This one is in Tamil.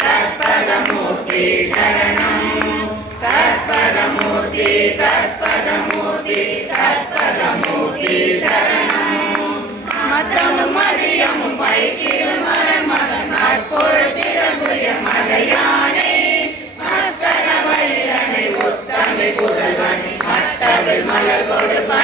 கற்பகமூர்த்தி சரணம் கற்பகமூர்த்தி கற்பகமூர்த்தி கற்பகமூர்த்தி சரணம் மத்தமும் மதியமும் பைத்திடும் மருமகன் மற்பொருத்திரபுரிய மலையானே மக்கர வைரனை உத்தமை புதல்வனை மட்டவில் மலர் கொடுப்பான்